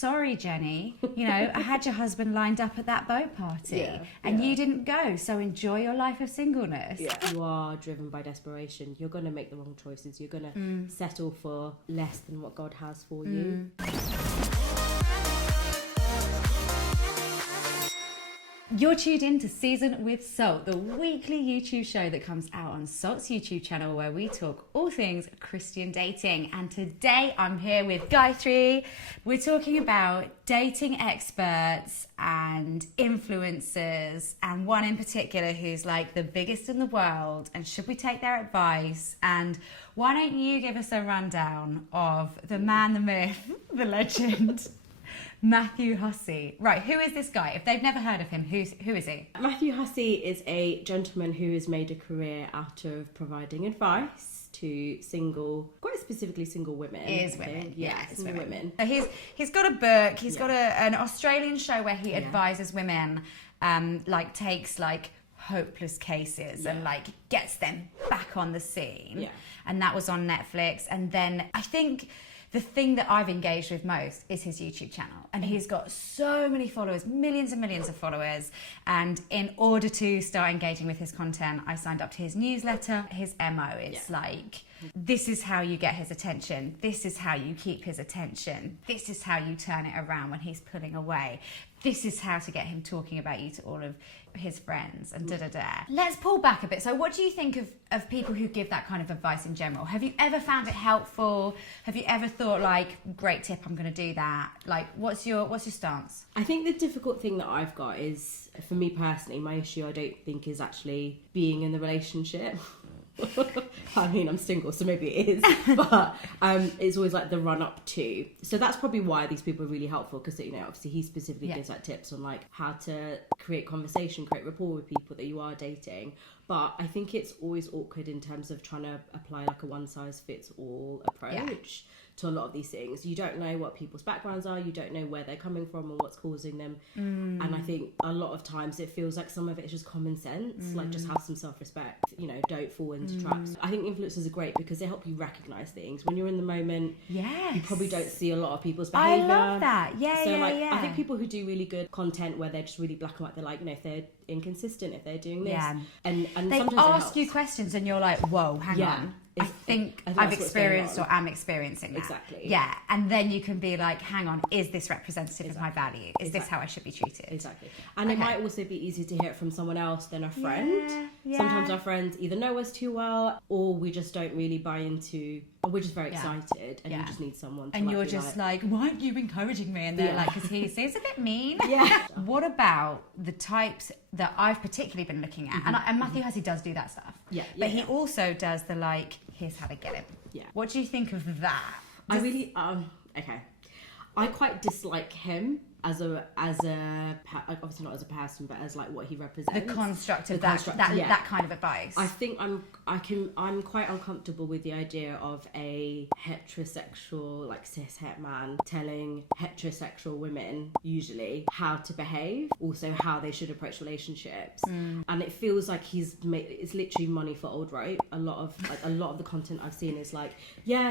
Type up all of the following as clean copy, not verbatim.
sorry, Jenny, you know, I had your husband lined up at that boat party and you didn't go, so enjoy your life of singleness. Yeah. You are driven by desperation. You're going to make the wrong choices. You're going to settle for less than what God has for you. You're tuned in to Season with Salt, the weekly YouTube show that comes out on Salt's YouTube channel where we talk all things Christian dating. And today I'm here with Gayathry. We're talking about dating experts and influencers, and one in particular who's like the biggest in the world, and should we take their advice? And why don't you give us a rundown of the man, the myth, the legend, Matthew Hussey. Right, who is this guy? If they've never heard of him, who is he? Matthew Hussey is a gentleman who has made a career out of providing advice to quite specifically single women. It is women. Yeah, single women. So he's got a book, he's got an Australian show where he advises women, takes hopeless cases and gets them back on the scene. Yeah. And that was on Netflix. And then I think the thing that I've engaged with most is his YouTube channel. And he's got so many followers, millions and millions of followers. And in order to start engaging with his content, I signed up to his newsletter. His MO is this is how you get his attention. This is how you keep his attention. This is how you turn it around when he's pulling away. This is how to get him talking about you to all of his friends and da-da-da. Let's pull back a bit. So what do you think of people who give that kind of advice in general? Have you ever found it helpful? Have you ever thought great tip, I'm going to do that? What's your stance? I think the difficult thing that I've got is, for me personally, my issue I don't think is actually being in the relationship. I mean, I'm single, so maybe it is, but it's always the run up to. So that's probably why these people are really helpful, because obviously he specifically gives tips on how to create conversation, create rapport with people that you are dating. But I think it's always awkward in terms of trying to apply a one size fits all approach to a lot of these things. You don't know what people's backgrounds are, you don't know where they're coming from and what's causing them. And I think a lot of times it feels like some of it is just common sense, just have some self-respect, don't fall into traps. I think influencers are great because they help you recognise things. When you're in the moment, you probably don't see a lot of people's behaviour. I love that. I think people who do really good content where they're just really black and white, they're if they're inconsistent, if they're doing this. And they sometimes ask you questions and you're like, whoa, hang on. I think I've experienced or am experiencing that. Exactly. Yeah. And then you can be like, hang on, is this representative of my value? Is this how I should be treated? Exactly. And it might also be easier to hear it from someone else than a friend. Yeah. Sometimes our friends either know us too well, or we just don't really buy into, or we're just very excited and you just need someone to and you're just why aren't you encouraging me? And they're because he seems a bit mean. Yeah. What about the types that I've particularly been looking at? And Matthew Hussey does do that stuff. Yeah. But he also does the here's how to get him. Yeah. What do you think of that? I really okay. I quite dislike him as a obviously not as a person, but as what he represents. The construct of that kind of advice. I think I'm quite uncomfortable with the idea of a heterosexual cis het man telling heterosexual women usually how to behave, also how they should approach relationships. And it feels like it's literally money for old rope. A lot of the content I've seen is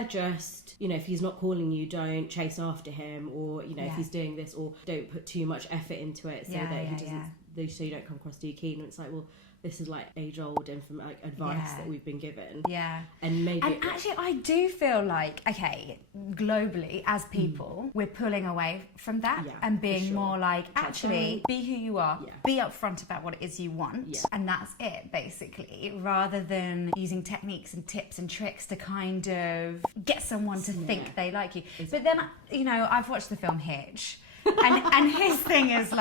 just if he's not calling you, don't chase after him, or if he's doing this, or don't put too much effort into it so that he doesn't, so you don't come across too keen. And it's well, this is age old advice that we've been given. Yeah. And maybe actually I do feel globally as people we're pulling away from that and being more actually be who you are, be upfront about what it is you want, and that's it basically, rather than using techniques and tips and tricks to kind of get someone to think they like you. Exactly. But then I've watched the film Hitch. and his thing is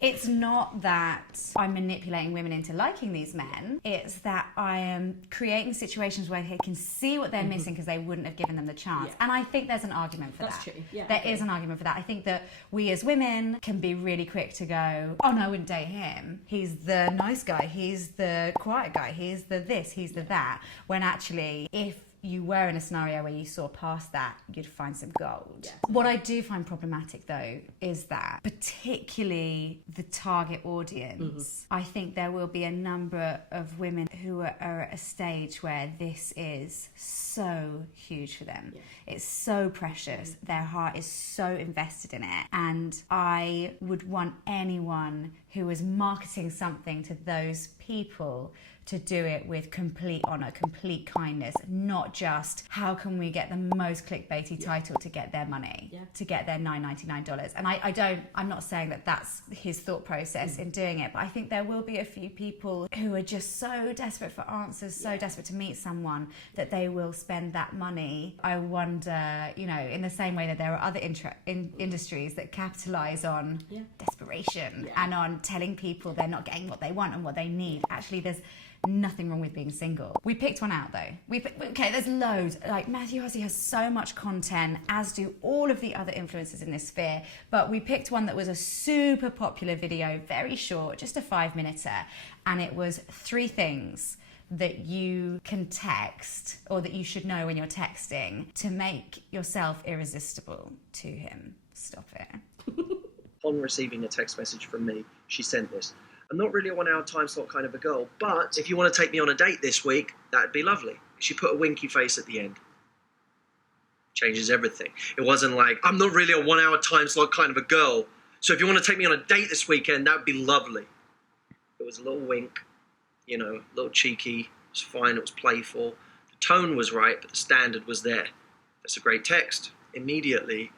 it's not that I'm manipulating women into liking these men, it's that I am creating situations where he can see what they're missing because they wouldn't have given them the chance. And I think there's an argument for that. That's true. Yeah, there is an argument for that. I think that we as women can be really quick to go, oh no, I wouldn't date him, he's the nice guy, he's the quiet guy, he's the this, he's the that, when actually if you were in a scenario where you saw past that, you'd find some gold. Yeah. What I do find problematic though is that particularly the target audience, I think there will be a number of women who are at a stage where this is so huge for them. It's so precious. Their heart is so invested in it. And I would want anyone who is marketing something to those people to do it with complete honour, complete kindness, not just how can we get the most clickbaity title to get their money, to get their $9.99. And I'm not saying that that's his thought process in doing it, but I think there will be a few people who are just so desperate for answers, so desperate to meet someone that they will spend that money. I wonder, you know, in the same way that there are other industries that capitalise on desperation and on telling people they're not getting what they want and what they need. Actually, there's nothing wrong with being single. We picked one out though. Okay, there's loads. Like Matthew Hussey has so much content, as do all of the other influencers in this sphere. But we picked one that was a super popular video, very short, just a 5-minute, and it was 3 things that you can text or that you should know when you're texting to make yourself irresistible to him. Stop it. Upon receiving a text message from me, she sent this. I'm not really a 1 hour time slot kind of a girl, but if you want to take me on a date this week, that'd be lovely. She put a winky face at the end. Changes everything. It wasn't like, I'm not really a 1 hour time slot kind of a girl, so if you want to take me on a date this weekend, that'd be lovely. It was a little wink, you know, a little cheeky. It was fine, it was playful. The tone was right, but the standard was there. That's a great text. Immediately,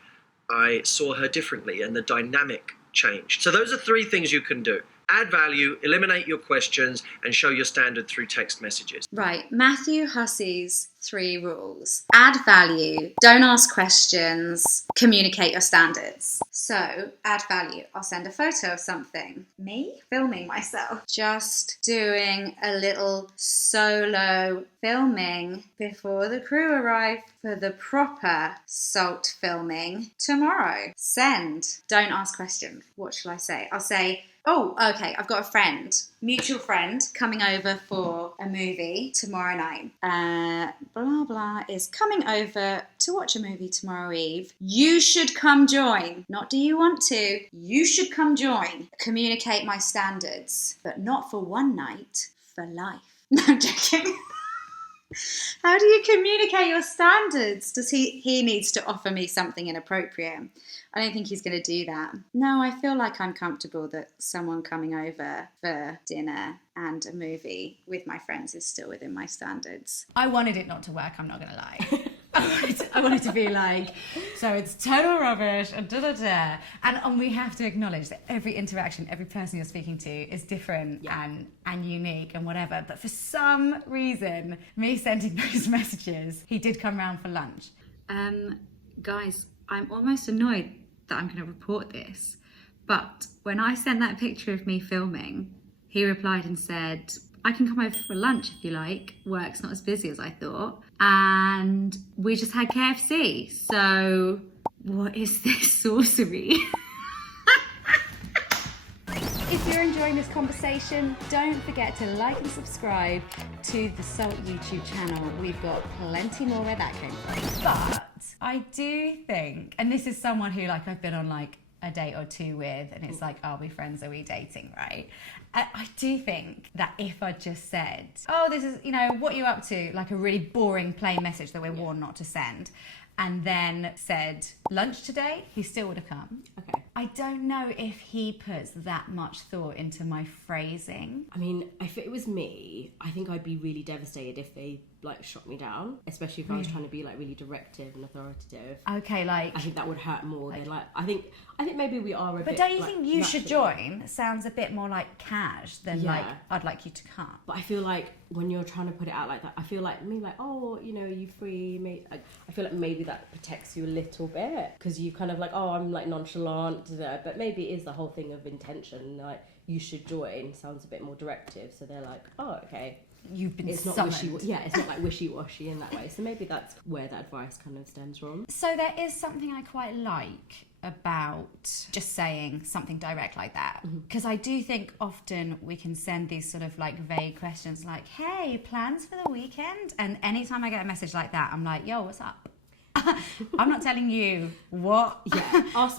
I saw her differently and the dynamic changed. So those are 3 things you can do. Add value, eliminate your questions, and show your standard through text messages. Right, Matthew Hussey's 3 rules. Add value, don't ask questions, communicate your standards. So, add value. I'll send a photo of something. Me? Filming myself. Just doing a little solo filming before the crew arrive for the proper salt filming tomorrow. Send. Don't ask questions. What shall I say? I'll say, oh, okay, I've got a friend, mutual friend, coming over for a movie tomorrow night. Blah, blah, is coming over to watch a movie tomorrow eve. You should come join. Not do you want to. You should come join. Communicate my standards, but not for one night, for life. No, I'm joking. How do you communicate your standards? Does he needs to offer me something inappropriate? I don't think he's going to do that. No, I feel like I'm comfortable that someone coming over for dinner and a movie with my friends is still within my standards. I wanted it not to work, I'm not going to lie. I wanted to be like, so it's total rubbish and da-da-da. And we have to acknowledge that every interaction, every person you're speaking to is different and unique and whatever. But for some reason, me sending those messages, he did come round for lunch. Guys, I'm almost annoyed that I'm going to report this. But when I sent that picture of me filming, he replied and said, I can come over for lunch if you like. Work's not as busy as I thought. And we just had KFC. So what is this sorcery? If you're enjoying this conversation, don't forget to like and subscribe to the Salt YouTube channel. We've got plenty more where that came from. But I do think, and this is someone who like I've been on like a date or 2 with, and it's like, are we friends, are we dating, right? I do think that if I just said, oh, this is, you know, what are you up to? Like a really boring plain message that we're warned not to send. And then said, lunch today, he still would have come. Okay. I don't know if he puts that much thought into my phrasing. I mean, if it was me, I think I'd be really devastated if they like shot me down, especially if I was trying to be like really directive and authoritative. Okay, like I think that would hurt more than like I think maybe we are a bit. But don't you think you should join sounds a bit more like cash than like I'd like you to come? But I feel like when you're trying to put it out like that, I feel like me like, oh, you know, are you free? I feel like maybe that protects you a little bit because you kind of like, oh, I'm like nonchalant, but maybe it is the whole thing of intention. Like you should join sounds a bit more directive, so they're like, oh, okay. you've been it's not summoned. it's not like wishy-washy in that way. So maybe that's where that advice kind of stems from. So there is something I quite like about just saying something direct like that, because I do think often we can send these sort of like vague questions like, hey, plans for the weekend? And anytime I get a message like that, I'm like, yo, what's up? I'm not telling you what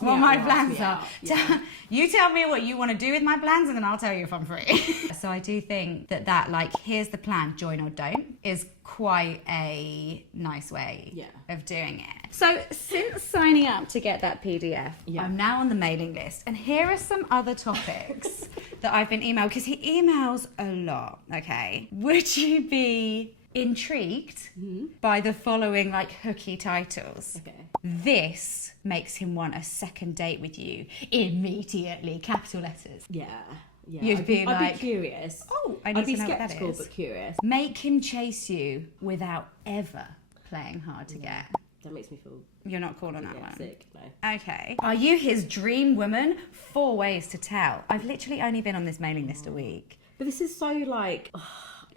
my plans are. Yeah. You tell me what you want to do with my plans, and then I'll tell you if I'm free. So I do think that like, here's the plan, join or don't, is quite a nice way of doing it. So since signing up to get that PDF, I'm now on the mailing list, and here are some other topics that I've been emailed, because he emails a lot. Okay, would you be intrigued by the following like hooky titles? Okay. This makes him want a second date with you immediately, capital letters. Yeah. You'd be I'd be curious. Oh, I need to know what that skeptical is. but curious. Make him chase you without ever playing hard to get. That makes me feel You're not cool on that one. sick. No. Okay. Are you his dream woman? 4 ways to tell. I've literally only been on this mailing list a week. But this is so like,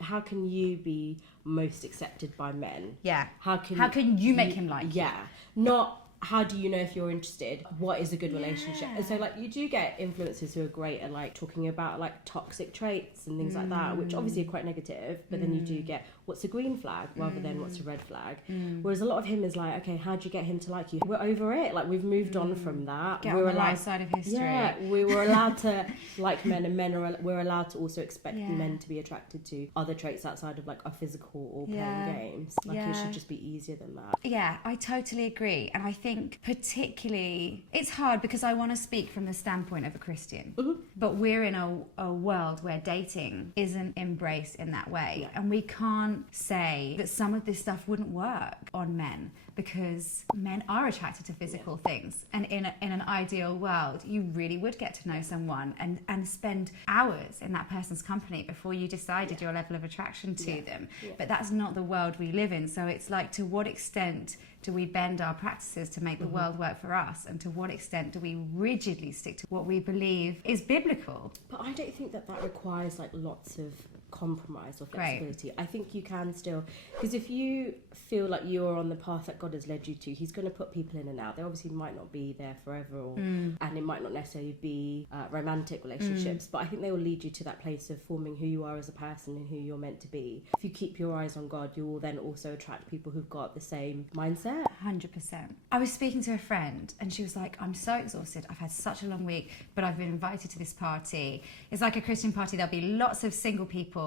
how can you be most accepted by men? Yeah. How can you make him like you? Yeah. Not how do you know if you're interested? What is a good relationship? And so like you do get influencers who are great at like talking about like toxic traits and things like that, which obviously are quite negative, but then you do get what's a green flag rather than what's a red flag. Whereas a lot of him is like, okay, how do you get him to like you? We're over it. Like we've moved on from that. Get on the right side of history. Yeah, we were allowed to like men, and we're allowed to also expect men to be attracted to other traits outside of like our physical or playing games. Like it should just be easier than that. Yeah, I totally agree. And I think particularly it's hard because I want to speak from the standpoint of a Christian, but we're in a world where dating isn't embraced in that way. And we can't say that some of this stuff wouldn't work on men, because men are attracted to physical things, and in an ideal world you really would get to know someone and spend hours in that person's company before you decided your level of attraction to them. But that's not the world we live in. So it's like, to what extent do we bend our practices to make the world work for us, and to what extent do we rigidly stick to what we believe is biblical? But I don't think that requires like lots of compromise or flexibility. I think you can still, because if you feel like you're on the path that God has led you to, he's going to put people in and out. They obviously might not be there forever, and it might not necessarily be romantic relationships, but I think they will lead you to that place of forming who you are as a person and who you're meant to be. If you keep your eyes on God, you will then also attract people who've got the same mindset. 100%. I was speaking to a friend and she was like, I'm so exhausted, I've had such a long week, but I've been invited to this party. It's like a Christian party, there'll be lots of single people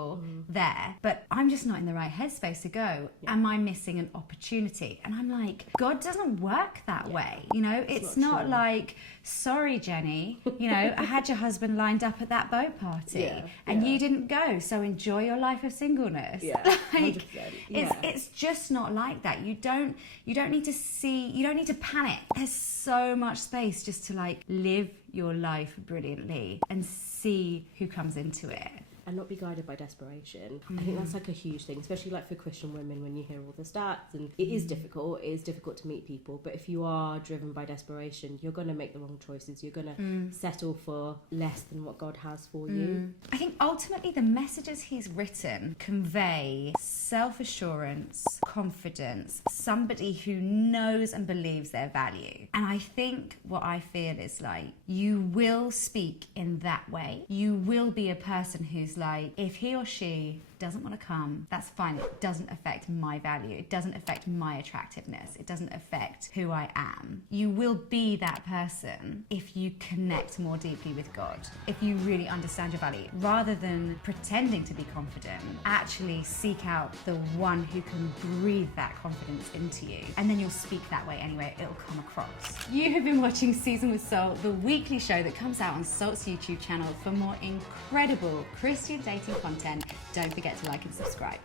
there, but I'm just not in the right headspace to go. Am I missing an opportunity? And I'm like, God doesn't work that way. You know, it's not like, sorry Jenny, you know, I had your husband lined up at that boat party and you didn't go, so enjoy your life of singleness. Like, it's just not like that. You don't need to panic. There's so much space just to like live your life brilliantly and see who comes into it. And not be guided by desperation. I think that's like a huge thing, especially like for Christian women, when you hear all the stats, and it is difficult to meet people, but if you are driven by desperation, you're going to make the wrong choices. You're going to settle for less than what God has for you. I think ultimately the messages he's written convey self-assurance, confidence, somebody who knows and believes their value. And I think what I feel is like, you will speak in that way. You will be a person who's like, if he or she doesn't want to come, that's fine. It doesn't affect my value. It doesn't affect my attractiveness. It doesn't affect who I am. You will be that person if you connect more deeply with God, if you really understand your value, rather than pretending to be confident. Actually seek out the one who can breathe that confidence into you, and then you'll speak that way anyway. It'll come across. You have been watching Season with Salt, the weekly show that comes out on Salt's YouTube channel. For more incredible Christian dating content, don't forget to like and subscribe.